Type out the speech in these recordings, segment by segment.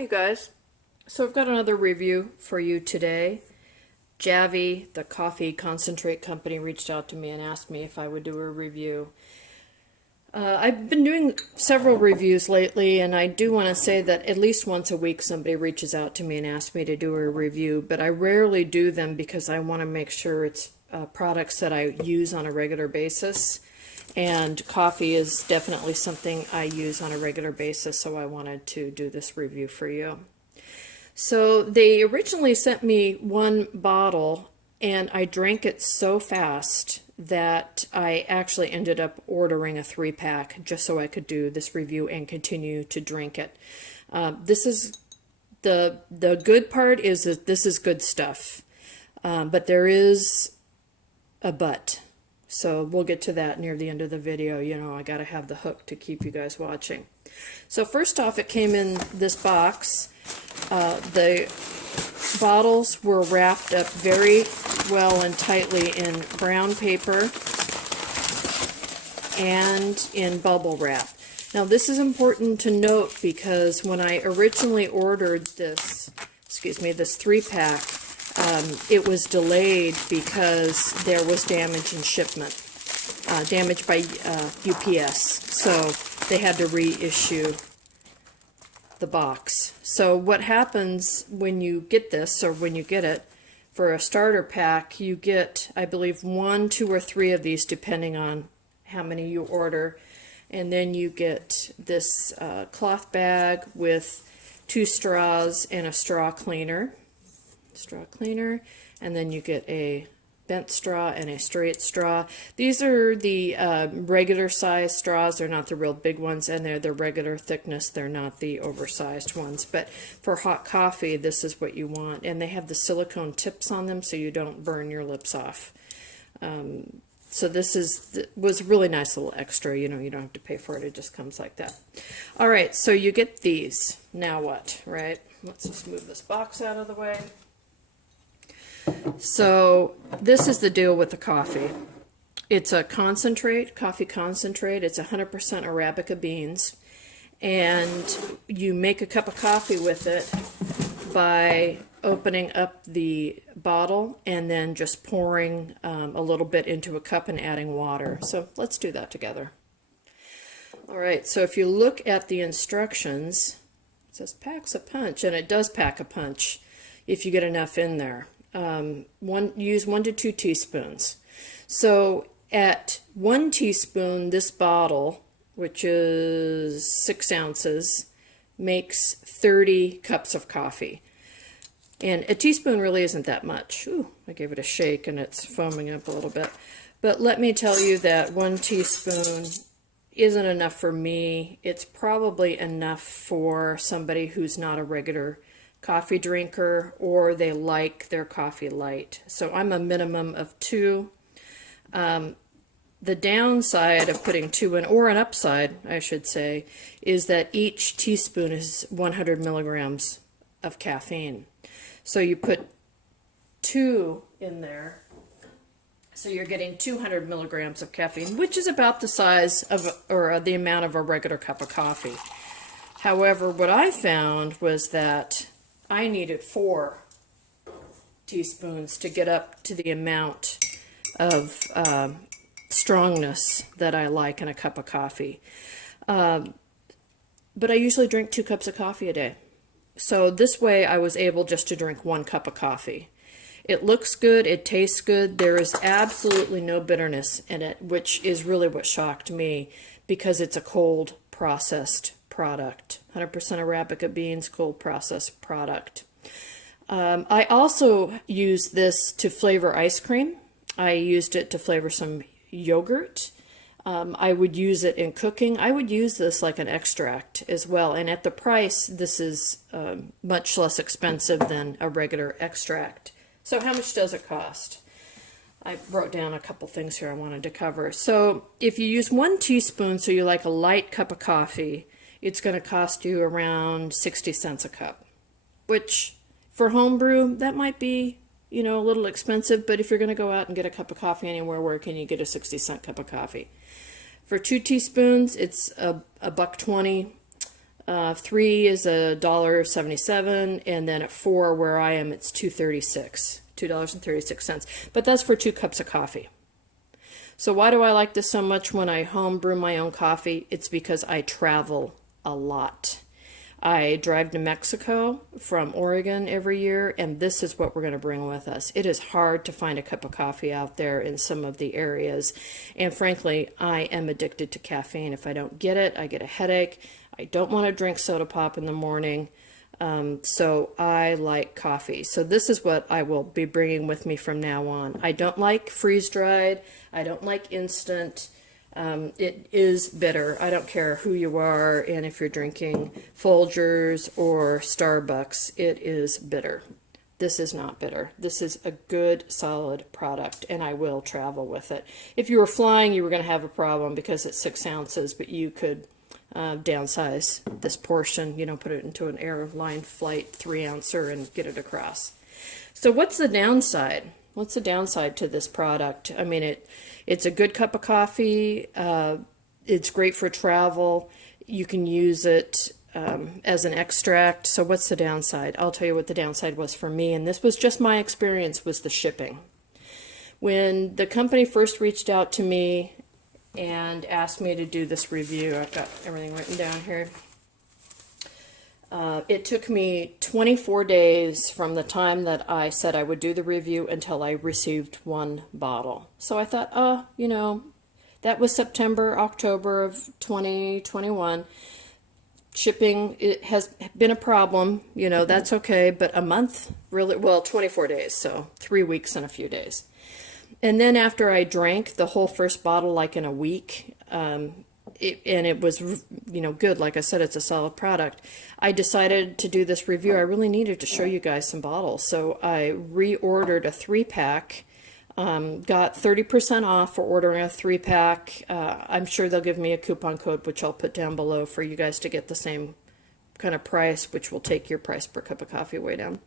Hi, you guys. So I've got another review for you today. Javy, the coffee concentrate company, reached out to me and asked me if I would do a review. I've been doing several reviews lately, and I do want to say that at least once a week somebody reaches out to me and asks me to do a review, but I rarely do them because I want to make sure it's products that I use on a regular basis. And coffee is definitely something I use on a regular basis, so I wanted to do this review for you. So they originally sent me one bottle, and I drank it so fast that I actually ended up ordering a 3-pack just so I could do this review and continue to drink it. This is the good part is that this is good stuff, but there is a but. So we'll get to that near the end of the video. You know, I got to have the hook to keep you guys watching. So first off, it came in this box. The bottles were wrapped up very well and tightly in brown paper and in bubble wrap. Now this is important to note because when I originally ordered this, this 3-pack, it was delayed because there was damage in shipment, damage by UPS. So they had to reissue the box. So what happens when you get this, or when you get it, for a starter pack, you get, I believe, 1, 2, or 3 of these, depending on how many you order. And then you get this cloth bag with 2 straws and a straw cleaner. And then you get a bent straw and a straight straw. These are the regular size straws. They're not the real big ones, and they're the regular thickness. They're not the oversized ones. But for hot coffee, this is what you want. And they have the silicone tips on them so you don't burn your lips off. So this was a really nice little extra. You know, you don't have to pay for it. It just comes like that. All right, so you get these. Now what, right? Let's just move this box out of the way. So this is the deal with the coffee. It's a concentrate, coffee concentrate. It's 100% Arabica beans. And you make a cup of coffee with it by opening up the bottle and then just pouring a little bit into a cup and adding water. So let's do that together. All right, so if you look at the instructions, it says packs a punch, and it does pack a punch if you get enough in there. Use 1 to 2 teaspoons. So at 1 teaspoon, this bottle, which is 6 ounces, makes 30 cups of coffee. And a teaspoon really isn't that much. Ooh, I gave it a shake and it's foaming up a little bit. But let me tell you that 1 teaspoon isn't enough for me. It's probably enough for somebody who's not a regular coffee drinker, or they like their coffee light. So I'm a minimum of 2. The downside of putting 2 in, or an upside, I should say, is that each teaspoon is 100 milligrams of caffeine. So you put 2 in there, so you're getting 200 milligrams of caffeine, which is about the size of, or the amount of a regular cup of coffee. However, what I found was that I needed 4 teaspoons to get up to the amount of strongness that I like in a cup of coffee. But I usually drink 2 cups of coffee a day. So this way I was able just to drink 1 cup of coffee. It looks good, it tastes good, there is absolutely no bitterness in it, which is really what shocked me because it's a cold processed product. 100% Arabica beans, cold processed product. I also used this to flavor ice cream. I used it to flavor some yogurt. I would use it in cooking. I would use this like an extract as well. And at the price, this is much less expensive than a regular extract. So how much does it cost? I wrote down a couple things here I wanted to cover. So if you use 1 teaspoon, so you like a light cup of coffee, it's going to cost you around 60 cents a cup, which for homebrew, that might be, you know, a little expensive, but if you're going to go out and get a cup of coffee anywhere, where can you get a 60-cent cup of coffee? For 2 teaspoons, it's a $1.20. 3 is $1.77, and then at 4 where I am it's $2.36. But that's for 2 cups of coffee. So why do I like this so much when I home brew my own coffee? It's because I travel a lot. I drive to Mexico from Oregon every year, and this is what we're going to bring with us. It is hard to find a cup of coffee out there in some of the areas, and frankly, I am addicted to caffeine. If I don't get it, I get a headache. I don't want to drink soda pop in the morning, so I like coffee. So this is what I will be bringing with me from now on. I don't like freeze-dried. I don't like instant. It is bitter. I don't care who you are, and if you're drinking Folgers or Starbucks, it is bitter. This is not bitter. This is a good, solid product, and I will travel with it. If you were flying, you were going to have a problem because it's 6 ounces, but you could downsize this portion, put it into an airline flight 3-ouncer and get it across. So what's the downside? What's the downside to this product? I mean, it's a good cup of coffee. It's great for travel. You can use it as an extract. So what's the downside? I'll tell you what the downside was for me, and this was just my experience, was the shipping. When the company first reached out to me and asked me to do this review, I've got everything written down here. It took me 24 days from the time that I said I would do the review until I received 1 bottle. So I thought, that was September, October of 2021. Shipping, it has been a problem, that's okay, but a month, really, well, 24 days, so 3 weeks and a few days. And then after I drank the whole first bottle, like in a week, it was, good. Like I said, it's a solid product. I decided to do this review. I really needed to show you guys some bottles. So I reordered a 3-pack, got 30% off for ordering a 3-pack. I'm sure they'll give me a coupon code, which I'll put down below for you guys to get the same kind of price, which will take your price per cup of coffee way down.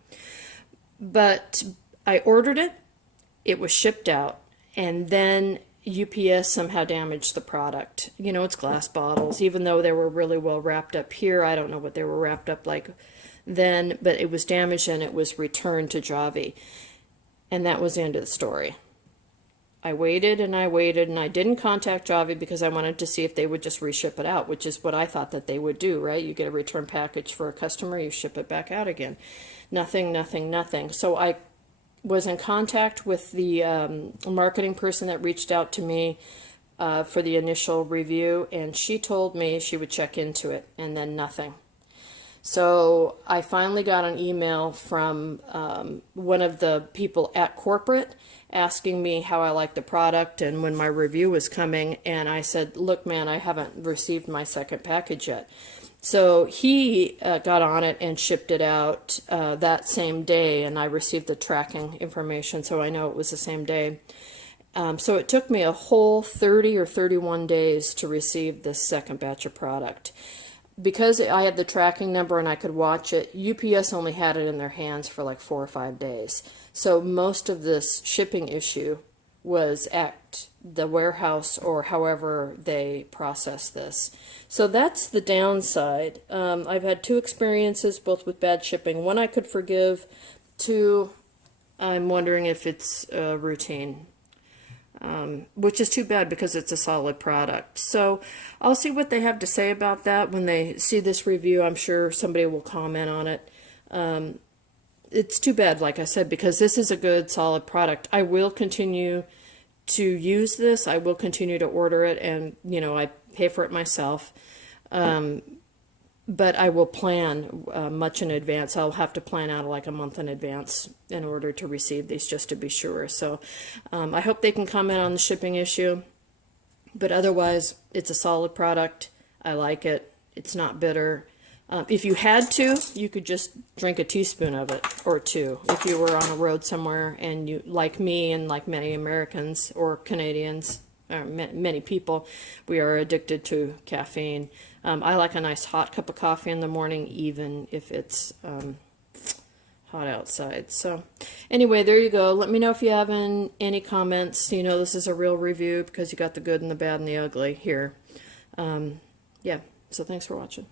But I ordered it. It was shipped out, and then UPS somehow damaged the product. It's glass bottles, even though they were really well wrapped up here. I don't know what they were wrapped up like then, but it was damaged and it was returned to Javy. And that was the end of the story. I waited and I waited, and I didn't contact Javy because I wanted to see if they would just reship it out, which is what I thought that they would do, right? You get a return package for a customer, you ship it back out again. Nothing, nothing, nothing. So I was in contact with the marketing person that reached out to me for the initial review, and she told me she would check into it, and then nothing. So I finally got an email from one of the people at corporate asking me how I liked the product and when my review was coming, and I said, look, man, I haven't received my second package yet. So he got on it and shipped it out that same day, and I received the tracking information, so I know it was the same day. So it took me a whole 30 or 31 days to receive this second batch of product. Because I had the tracking number and I could watch it, UPS only had it in their hands for like 4 or 5 days. So most of this shipping issue was at the warehouse or however they process this. So that's the downside. I've had 2 experiences, both with bad shipping. 1 I could forgive. 2, I'm wondering if it's routine. Which is too bad because it's a solid product. So I'll see what they have to say about that when they see this review. I'm sure somebody will comment on it. It's too bad, like I said, because this is a good, solid product. I will continue to use this. I will continue to order it, and, I pay for it myself. But I will plan much in advance. I'll have to plan out like a month in advance in order to receive these, just to be sure. So I hope they can comment on the shipping issue. But otherwise, it's a solid product. I like it. It's not bitter. If you had to, you could just drink a teaspoon of it or 2. If you were on a road somewhere and you, like me and like many Americans or Canadians, many people, we are addicted to caffeine. I like a nice hot cup of coffee in the morning, even if it's hot outside. So anyway, there you go. Let me know if you have any comments. This is a real review because you got the good and the bad and the ugly here. Yeah, so thanks for watching.